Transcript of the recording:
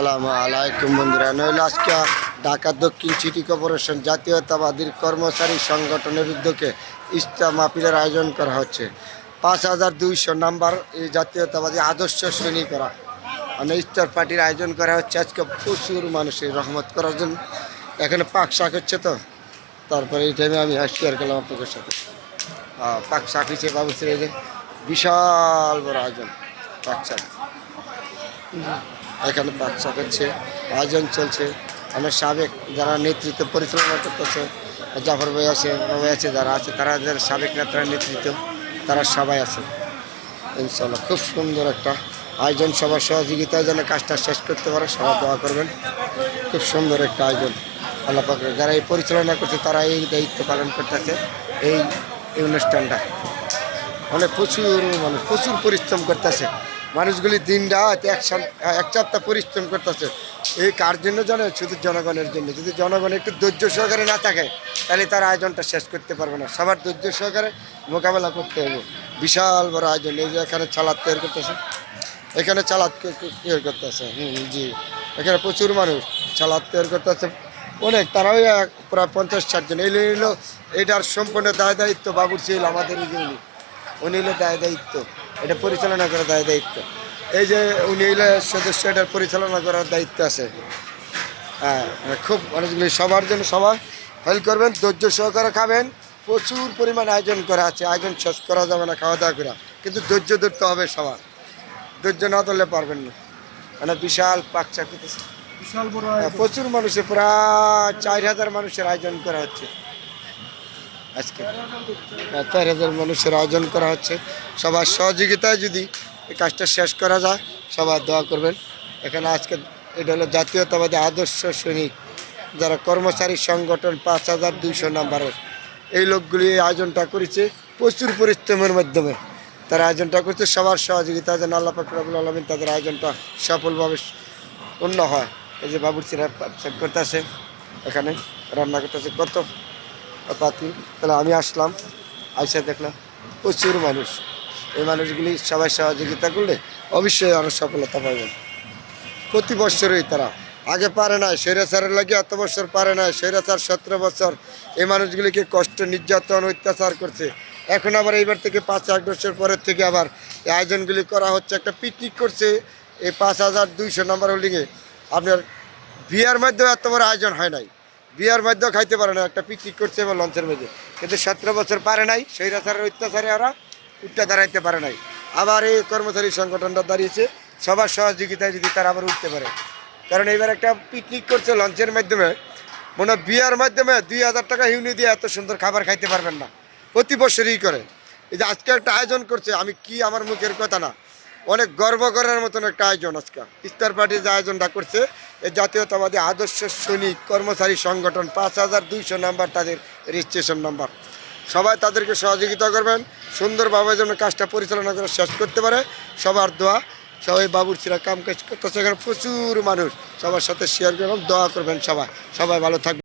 সালাম আলাইকুম বন্ধুরা। নইলে আজকে ঢাকা দক্ষিণ সিটি কর্পোরেশন জাতীয়তাবাদীর কর্মচারী সংগঠনের উদ্যোগে ইস্টা মাহফিলের আয়োজন করা হচ্ছে। পাঁচ হাজার দুইশো নাম্বার এই জাতীয়তাবাদী আদর্শ শ্রেণি করা মানে ইস্টার পার্টির আয়োজন করা হচ্ছে। আজকে প্রচুর মানুষের রহমত করার জন্য। এখানে পাক শাক হচ্ছে তো, তারপরে এই টাইমে আমি শেয়ার করলাম আপনাদের সাথে। পাক শাক হচ্ছে বাবু বিশাল বড় আয়োজন, পাক শাক। এখানে বাচ্চা করছে, আয়োজন চলছে। আমার সাবেক যারা নেতৃত্ব, পরিচালনা করতেছে, জাফর ভাই আছে ভাই আছে, যারা আছে, তারা যারা সাবেক নেতারা নেতৃত্ব, তারা সবাই আছে। ইনশাল্লাহ খুব সুন্দর একটা আয়োজন, সবার সহযোগিতায় যেন কাজটা শেষ করতে পারে, সবাই দোয়া করবেন। খুব সুন্দর একটা আয়োজন। আল্লাহ যারা এই পরিচালনা করছে, তারা এই দায়িত্ব পালন করতেছে, এই অনুষ্ঠানটা। অনেক প্রচুর মানে প্রচুর পরিশ্রম করতেছে। মানুষগুলি দিন রাত এক এক সপ্তাহ পরিশ্রম করতেছে। এই কার জন্য জানে? শুধু জনগণের জন্য। যদি জনগণ একটু ধৈর্য সহকারে না থাকে, তাহলে তার আয়োজনটা শেষ করতে পারবে না। সবার ধৈর্য সহকারে মোকাবেলা করতে হবে। বিশাল বড় আয়োজন। এই যে এখানে চালাত তৈরি করতেছে। এখানে চালাত তৈরি করতেছে। হুম জি। এখানে প্রচুর মানুষ চালাত তৈরি করতেছে। অনেক। তারাও প্রায় পঞ্চাশ ষাট জন। এই এটার সম্পূর্ণ দায় দায়িত্ব বাবুর ছিল আমাদের এই উনি হলো দায় দায়িত্ব। এটা পরিচালনা করার দায় দায়িত্ব। এই যে উনি হইলে সদস্য এটার পরিচালনা করার দায়িত্ব আছে। হ্যাঁ খুব মানুষগুলি সবার জন্য সবাই হেল্প করবেন ধৈর্য সহকারে খাবেন। প্রচুর পরিমাণ আয়োজন করা আছে। আয়োজন শেষ করা যাবে না খাওয়া দাওয়া করা। কিন্তু ধৈর্য ধরতে হবে সবার। ধৈর্য না ধরলে পারবেন না। মানে বিশাল পাক চাকরিতেছে বিশাল হ্যাঁ, প্রচুর মানুষের প্রায় চার হাজার মানুষের আয়োজন করা হচ্ছে। আজকে। চার হাজার মানুষের আয়োজন করা হচ্ছে। সবার সহযোগিতায় যদি এই কাজটা শেষ করা যায় সবার দোয়া করবেন। এখানে আজকে এটা হলো জাতীয়তাবাদী আদর্শ সৈনিক, যারা কর্মচারী সংগঠন পাঁচ হাজার দুইশো নাম্বারের। এই লোকগুলি এই আয়োজনটা করেছে প্রচুর পরিশ্রমের মাধ্যমে। তারা আয়োজনটা করছে, সবার সহযোগিতা যেন আল্লাহ ফাকরাবুল আলমিন তাদের আয়োজনটা সফলভাবে অন্য হয়। এই যে বাবুর্চিরা চেক করতেছে এখানে রান্না করতেছে কত পাতি, তাহলে আমি আসলাম, আইসা দেখলাম, প্রচুর মানুষ। এই মানুষগুলি সবাই সহযোগিতা করলে অবশ্যই আরও সফলতা পাবেন প্রতি বছরই তারা। আগে পারে না স্বৈরাচারের লাগে এত বছর পারে না স্বৈরাচার সতেরো বছর। এই মানুষগুলিকে কষ্ট, নির্যাতন, অত্যাচার করছে। এখন আবার এইবার থেকে পাঁচ, এক বছর পরের থেকে আবার এই আয়োজনগুলি করা হচ্ছে। একটা পিকনিক করছে, এই পাঁচ হাজার দুইশো নম্বর হোল্ডিংয়ে। আপনার বিয়ার মধ্যেও এত বড় আয়োজন হয় নাই। বিয়ার মধ্যেও খাইতে পারে না, একটা পিকনিক করছে এবং লঞ্চের মধ্যে। কিন্তু সতেরো বছর পারে নাই, স্বৈরাচারের অত্যাচারে ওরা উঠতে দাঁড়াইতে পারে নাই। আবার এই কর্মচারী সংগঠনটা দাঁড়িয়েছে, সবার সহযোগিতায় যদি তারা আবার উঠতে পারে। কারণ এবার একটা পিকনিক করছে লঞ্চের মাধ্যমে, মনে বিয়ার মাধ্যমে দুই হাজার টাকা হিউনি দিয়ে এত সুন্দর খাবার খাইতে পারবেন না। প্রতি বছরই করে। এই যে আজকে একটা আয়োজন করছে, আমি কি আমার মুখের কথা না অনেক গর্ব করার মতন একটা আয়োজন আজকে। ইস্তার পার্টির যে আয়োজনটা করছে এই জাতীয়তাবাদী আদর্শ সৈনিক কর্মচারী সংগঠন পাঁচ হাজার দুইশো নাম্বার তাদের রেজিস্ট্রেশন নাম্বার সবাই তাদেরকে সহযোগিতা করবেন, সুন্দরভাবে যেন কাজটা পরিচালনা করে শেষ করতে পারে। সবার দোয়া, সবাই বাবুর্চিরা কাম কাজ করতেছে, এখানে প্রচুর মানুষ সবার সাথে শেয়ার করবেন দোয়া করবেন সবাই। সবাই ভালো থাকবে